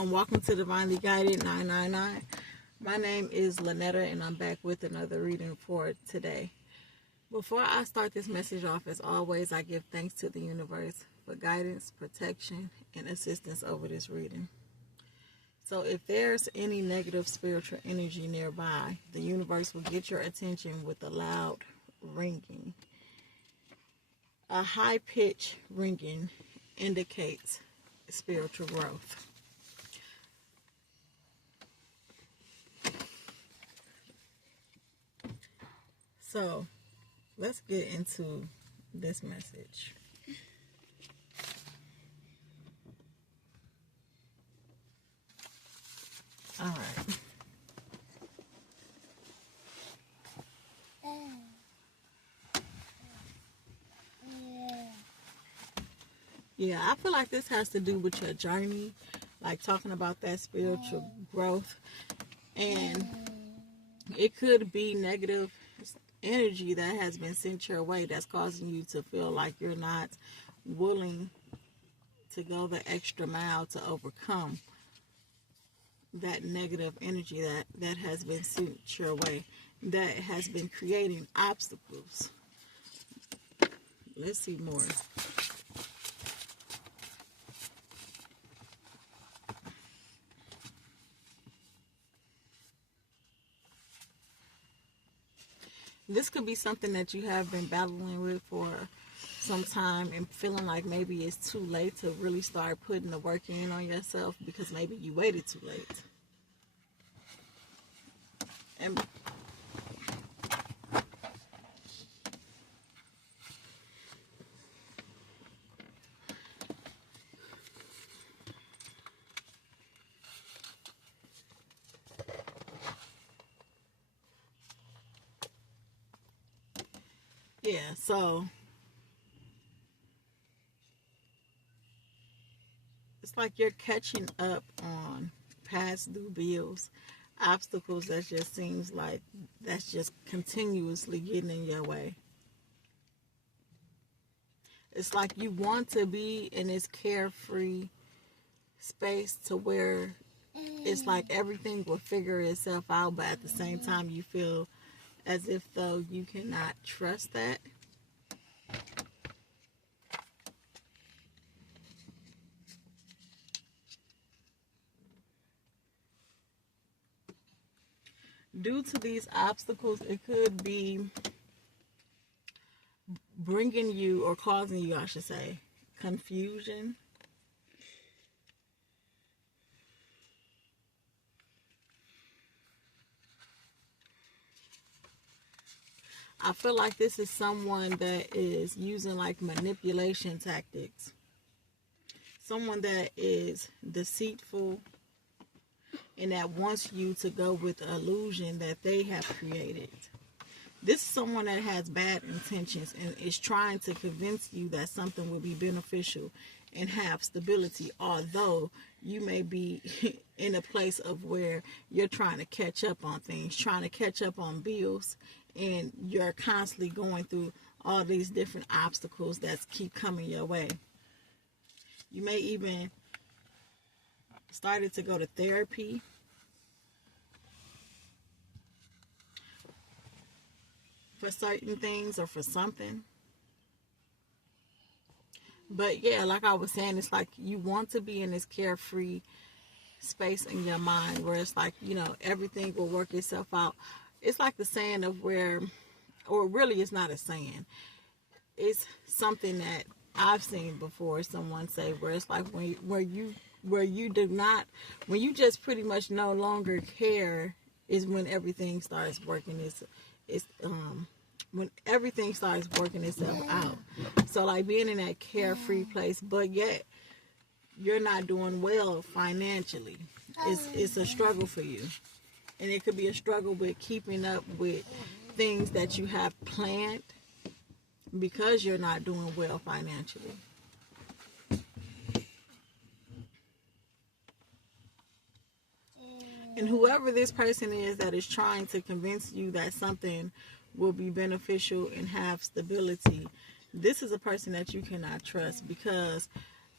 and welcome to Divinely Guided 999. My name is Lynetta, and I'm back with another reading for today. Before I start this message off, as always, I give thanks to the universe for guidance, protection, and assistance over this reading. So if there's any negative spiritual energy nearby, the universe will get your attention with a loud ringing. A high-pitched ringing indicates spiritual growth. So, let's get into this message. All right. Yeah, I feel like this has to do with your journey, like talking about that spiritual growth. And it could be negative energy that has been sent your way that's causing you to feel like you're not willing to go the extra mile to overcome that negative energy that has been sent your way, that has been creating obstacles. Let's see more. This could be something that you have been battling with for some time and feeling like maybe it's too late to really start putting the work in on yourself because maybe you waited too late. And yeah, so it's like you're catching up on past due bills, obstacles that just seems like that's just continuously getting in your way. It's like you want to be in this carefree space to where it's like everything will figure itself out, but at the same time you feel as if though you cannot trust that. Due to these obstacles, it could be bringing you, or causing you, I should say, confusion. I feel like this is someone that is using like manipulation tactics. Someone that is deceitful and that wants you to go with the illusion that they have created. This is someone that has bad intentions and is trying to convince you that something will be beneficial and have stability, although you may be in a place of where you're trying to catch up on things, trying to catch up on bills, and you're constantly going through all these different obstacles that keep coming your way. You may even started to go to therapy. For certain things or for something. But yeah, like I was saying, it's like you want to be in this carefree space in your mind where it's like, you know, everything will work itself out. It's like the saying of where, or really it's not a saying. It's something that I've seen before someone say where it's like where you do not, when you just pretty much no longer care is when everything starts working. It's when everything starts working itself out. So like being in that carefree place, but yet you're not doing well financially. It's a struggle for you. And it could be a struggle with keeping up with things that you have planned because you're not doing well financially. And whoever this person is that is trying to convince you that something will be beneficial and have stability, this is a person that you cannot trust because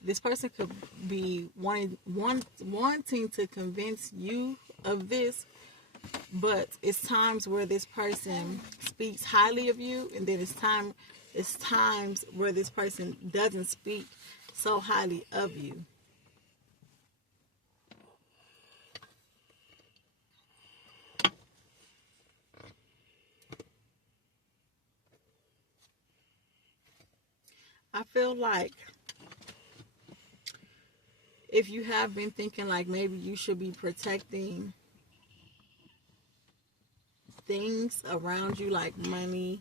this person could be wanting to convince you of this, but it's times where this person speaks highly of you, and then it's times where this person doesn't speak so highly of you. I feel like if you have been thinking like maybe you should be protecting things around you like money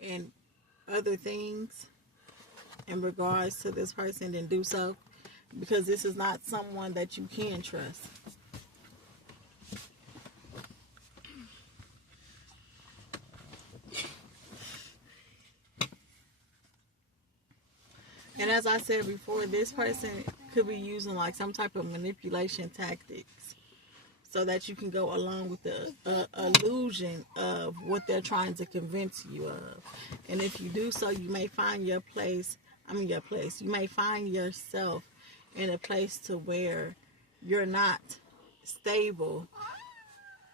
and other things in regards to this person, then do so, because this is not someone that you can trust. And as I said before, this person could be using like some type of manipulation tactics so that you can go along with the illusion of what they're trying to convince you of. And if you do so, you may find you may find yourself in a place to where you're not stable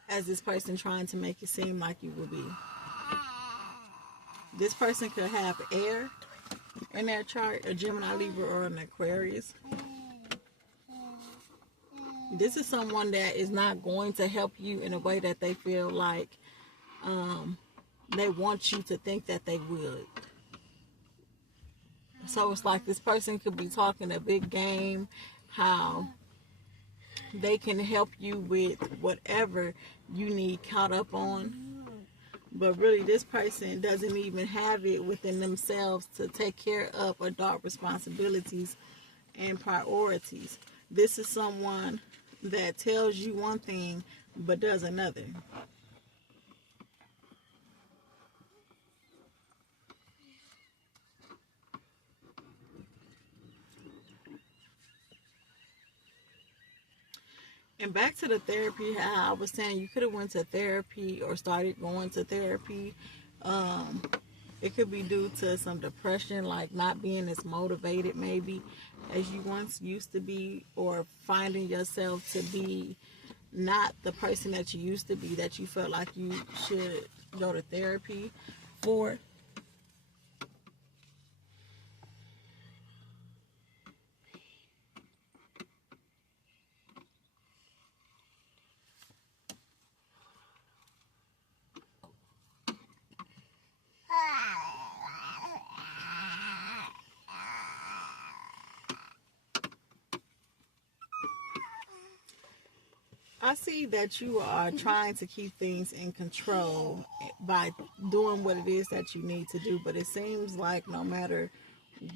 as this person trying to make it seem like you will be. This person could have air in their chart, a Gemini, Libra, or an Aquarius. This is someone that is not going to help you in a way that they feel like they want you to think that they would. So it's like this person could be talking a big game, how they can help you with whatever you need caught up on. But really, this person doesn't even have it within themselves to take care of adult responsibilities and priorities. This is someone that tells you one thing but does another. And back to the therapy, how I was saying you could have went to therapy or started going to therapy. It could be due to some depression, like not being as motivated maybe as you once used to be, or finding yourself to be not the person that you used to be, that you felt like you should go to therapy for. I see that you are trying to keep things in control by doing what it is that you need to do, but it seems like no matter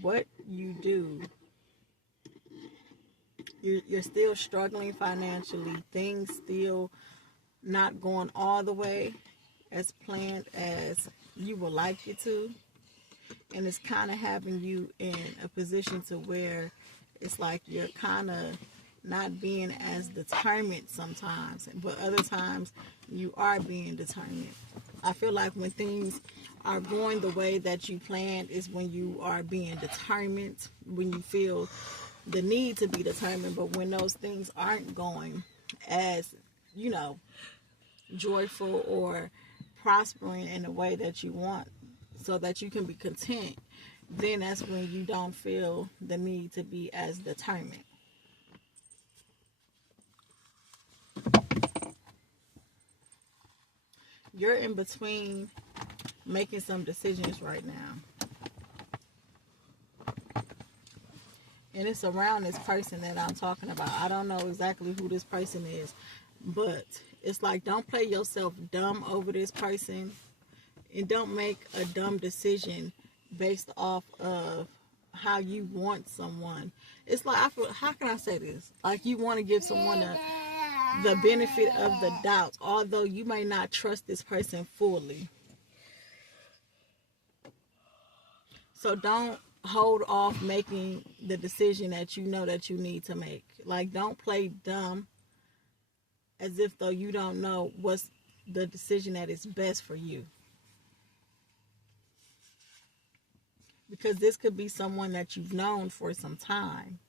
what you do, you're still struggling financially. Things still not going all the way as planned as you would like it to. And it's kind of having you in a position to where it's like you're kind of not being as determined sometimes, but other times you are being determined. I feel like when things are going the way that you planned is when you are being determined, when you feel the need to be determined. But when those things aren't going as, joyful or prospering in the way that you want so that you can be content, then that's when you don't feel the need to be as determined. You're in between making some decisions right now. And it's around this person that I'm talking about. I don't know exactly who this person is, but it's like, don't play yourself dumb over this person, and don't make a dumb decision based off of how you want someone. It's like, how can I say this? Like, you want to give someone the benefit of the doubt, although you may not trust this person fully. So don't hold off making the decision that you know that you need to make. Like, don't play dumb as if though you don't know what's the decision that is best for you. because this could be someone that you've known for some time.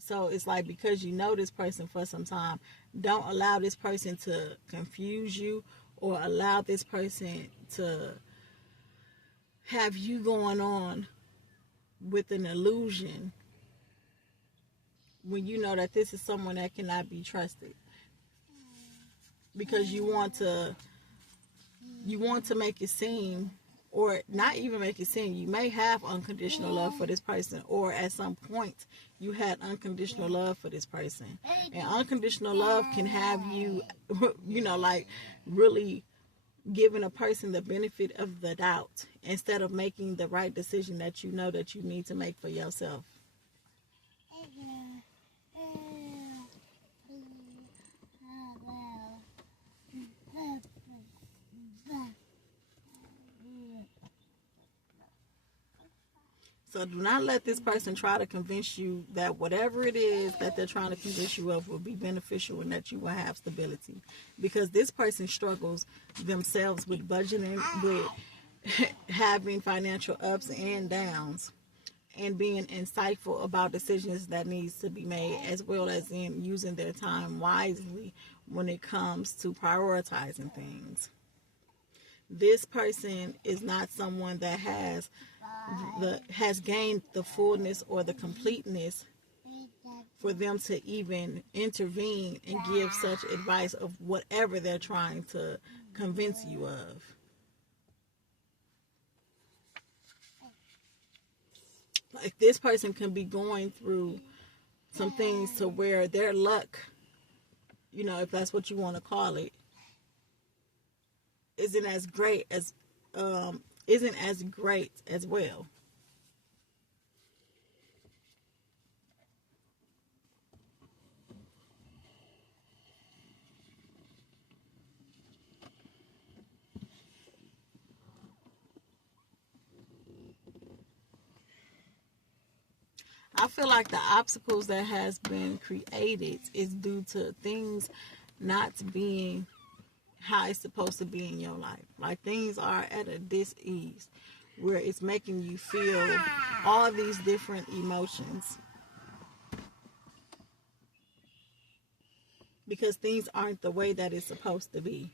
So it's like, because you know this person for some time, don't allow this person to confuse you, or allow this person to have you going on with an illusion when you know that this is someone that cannot be trusted. Because you want to make it seem, or not even make it seem, you may have unconditional love for this person, or at some point you had unconditional love for this person. And unconditional love can have you, like really giving a person the benefit of the doubt instead of making the right decision that you know that you need to make for yourself. So do not let this person try to convince you that whatever it is that they're trying to convince you of will be beneficial and that you will have stability. Because this person struggles themselves with budgeting, with having financial ups and downs, and being insightful about decisions that needs to be made, as well as in using their time wisely when it comes to prioritizing things. This person is not someone that has gained the fullness or the completeness for them to even intervene and give such advice of whatever they're trying to convince you of. Like, this person can be going through some things to where their luck, if that's what you want to call it, isn't as great as well. I feel like the obstacles that has been created is due to things not being how it's supposed to be in your life. Like, things are at a dis-ease where it's making you feel all these different emotions because things aren't the way that it's supposed to be.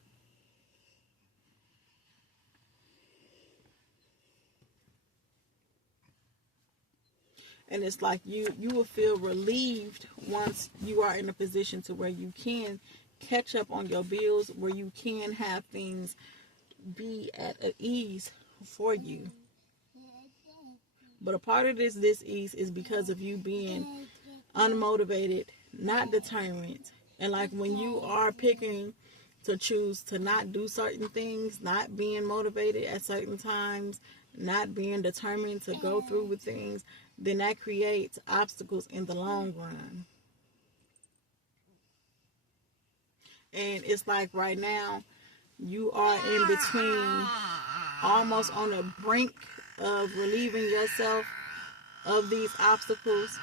And it's like you will feel relieved once you are in a position to where you can catch up on your bills, where you can have things be at ease for you. But a part of this ease is because of you being unmotivated, not determined. And like, when you are picking to choose to not do certain things, not being motivated at certain times, not being determined to go through with things, then that creates obstacles in the long run. And it's like right now, you are in between, almost on the brink of relieving yourself of these obstacles,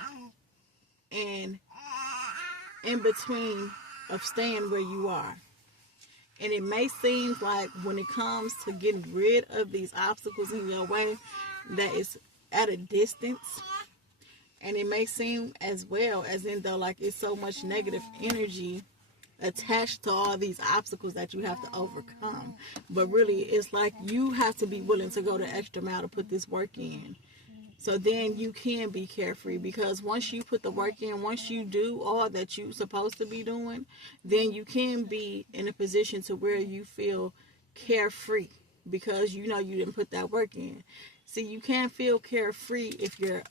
and in between of staying where you are. And it may seem like, when it comes to getting rid of these obstacles in your way, that it's at a distance. And it may seem as well as in though like it's so much negative energy attached to all these obstacles that you have to overcome. But really, it's like you have to be willing to go the extra mile to put this work in. So then you can be carefree, because once you put the work in, once you do all that you're supposed to be doing, then you can be in a position to where you feel carefree, because you didn't put that work in. See, you can't feel carefree if you're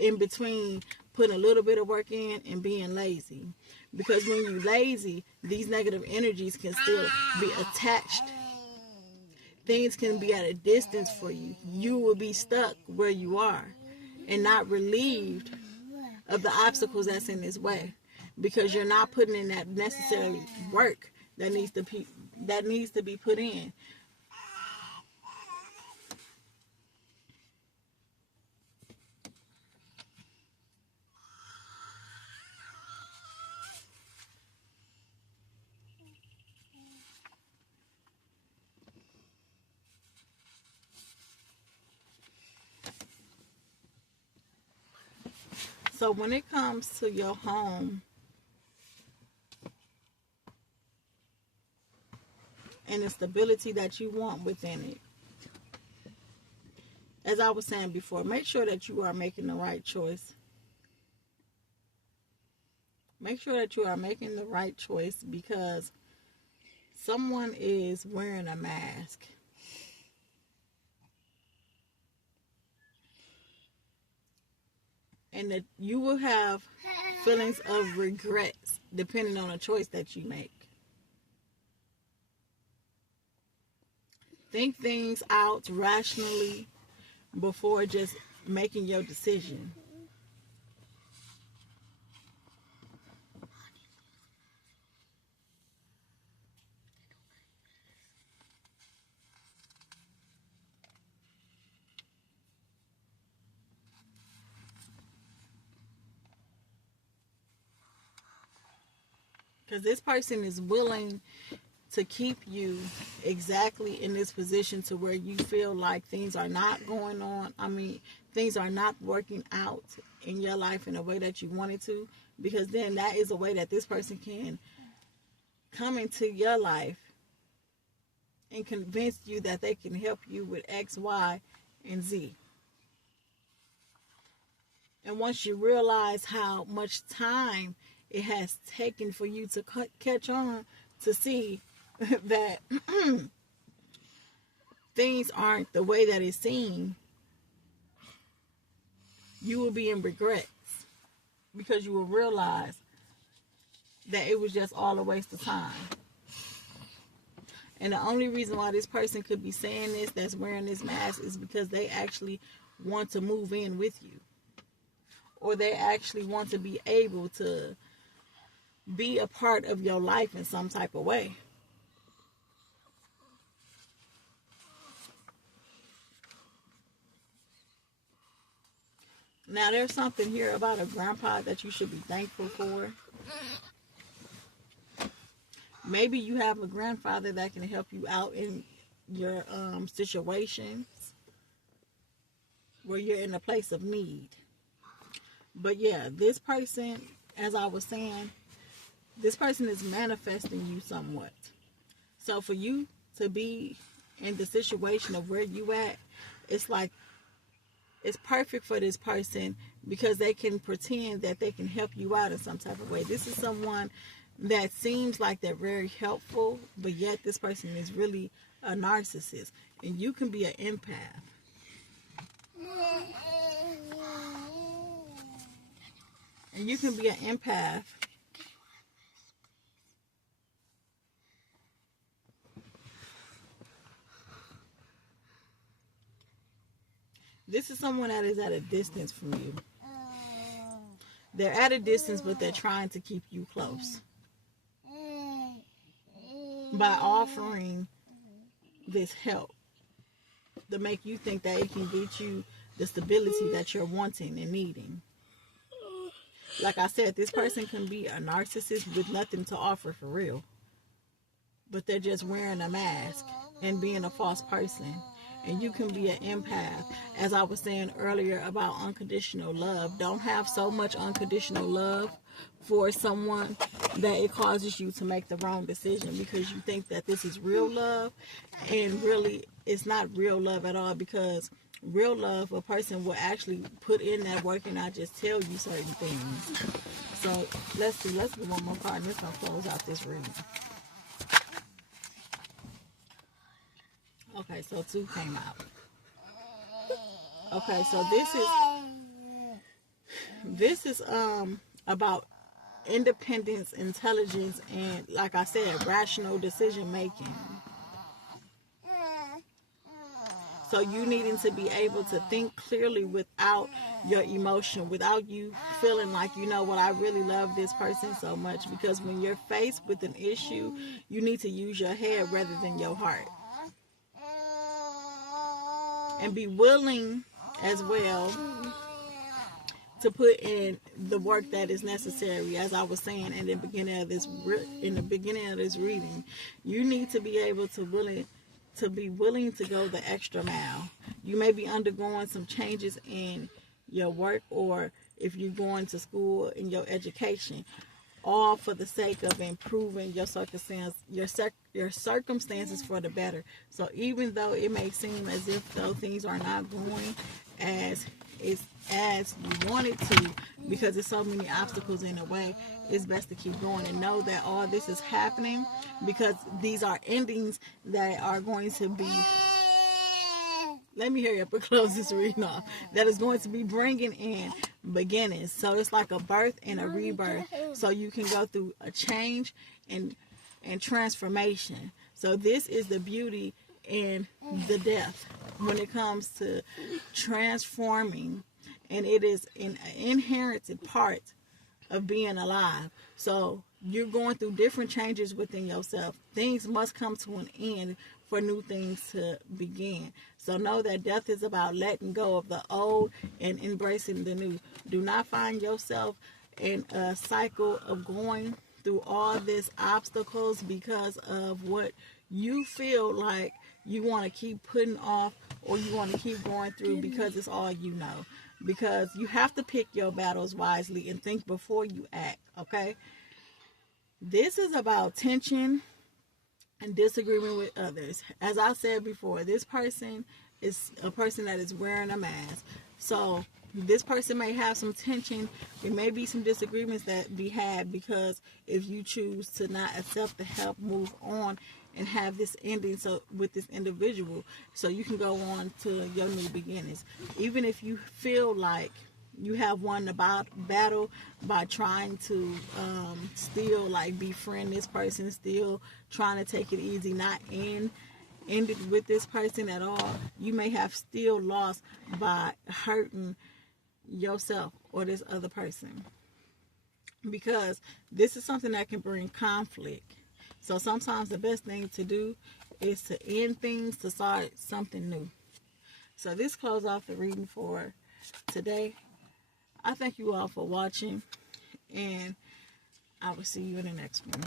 in between putting a little bit of work in and being lazy. Because when you're lazy, these negative energies can still be attached. Things can be at a distance for you. You will be stuck where you are and not relieved of the obstacles that's in this way, because you're not putting in that necessary work that needs to be put in. So when it comes to your home and the stability that you want within it, as I was saying before, make sure that you are making the right choice. Make sure that you are making the right choice, because someone is wearing a mask. And that you will have feelings of regrets depending on the choice that you make. Think things out rationally before just making your decision. Because this person is willing to keep you exactly in this position to where you feel like things are not going on. Things are not working out in your life in a way that you wanted to. Because then that is a way that this person can come into your life and convince you that they can help you with X, Y, and Z. And once you realize how much time it has taken for you to catch on to see that things aren't the way that it seemed, you will be in regrets, because you will realize that it was just all a waste of time. And the only reason why this person could be saying this, that's wearing this mask, is because they actually want to move in with you. Or they actually want to be able to be a part of your life in some type of way. Now, there's something here about a grandpa that you should be thankful for. Maybe you have a grandfather that can help you out in your situations where you're in a place of need. But yeah, this person, as I was saying, this person is manifesting you somewhat. So for you to be in the situation of where you at, it's like, it's perfect for this person, because they can pretend that they can help you out in some type of way. This is someone that seems like they're very helpful, but yet this person is really a narcissist. And you can be an empath. And you can be an empath. This is someone that is at a distance from you. They're at a distance, but they're trying to keep you close by offering this help to make you think that it can get you the stability that you're wanting and needing. Like I said, this person can be a narcissist with nothing to offer for real, but they're just wearing a mask and being a false person. And you can be an empath. As I was saying earlier about unconditional love, don't have so much unconditional love for someone that it causes you to make the wrong decision, because you think that this is real love, and really it's not real love at all. Because real love, a person will actually put in that work and not just tell you certain things. So let's do one more card, and this gonna close out this reading. Okay, so 2 came out. Okay, so this is about independence, intelligence, and, like I said, rational decision making. So you needing to be able to think clearly without your emotion, without you feeling like, you know what, I really love this person so much. Because when you're faced with an issue, you need to use your head rather than your heart. And be willing as well to put in the work that is necessary. As I was saying in the beginning of this reading, you need to be able to be willing to go the extra mile. You may be undergoing some changes in your work, or if you're going to school in your education, all for the sake of improving your circumstances for the better. So even though it may seem as if though things are not going as as you want it to, because there's so many obstacles in the way, it's best to keep going and know that all this is happening because these are endings that are going to be, let me hurry up and close this reading off, that is going to be bringing in beginnings. So it's like a birth and a rebirth. So you can go through a change and transformation. So this is the beauty and the death when it comes to transforming, and it is an inherited part of being alive. So you're going through different changes within yourself. Things must come to an end for new things to begin. So know that death is about letting go of the old and embracing the new. Do not find yourself in a cycle of going through all these obstacles because of what you feel like you want to keep putting off or you want to keep going through because it's all you know. Because you have to pick your battles wisely and think before you act, okay? This is about tension and disagreement with others. As I said before, this person is a person that is wearing a mask. So this person may have some tension. There may be some disagreements that be had because if you choose to not accept the help, move on, and have this ending so with this individual, so you can go on to your new beginnings. Even if you feel like you have won the battle by trying to still like befriend this person, still trying to take it easy, not end it with this person at all, you may have still lost by hurting yourself or this other person, because this is something that can bring conflict. So sometimes the best thing to do is to end things to start something new. So this closes off the reading for today. I thank you all for watching, and I will see you in the next one.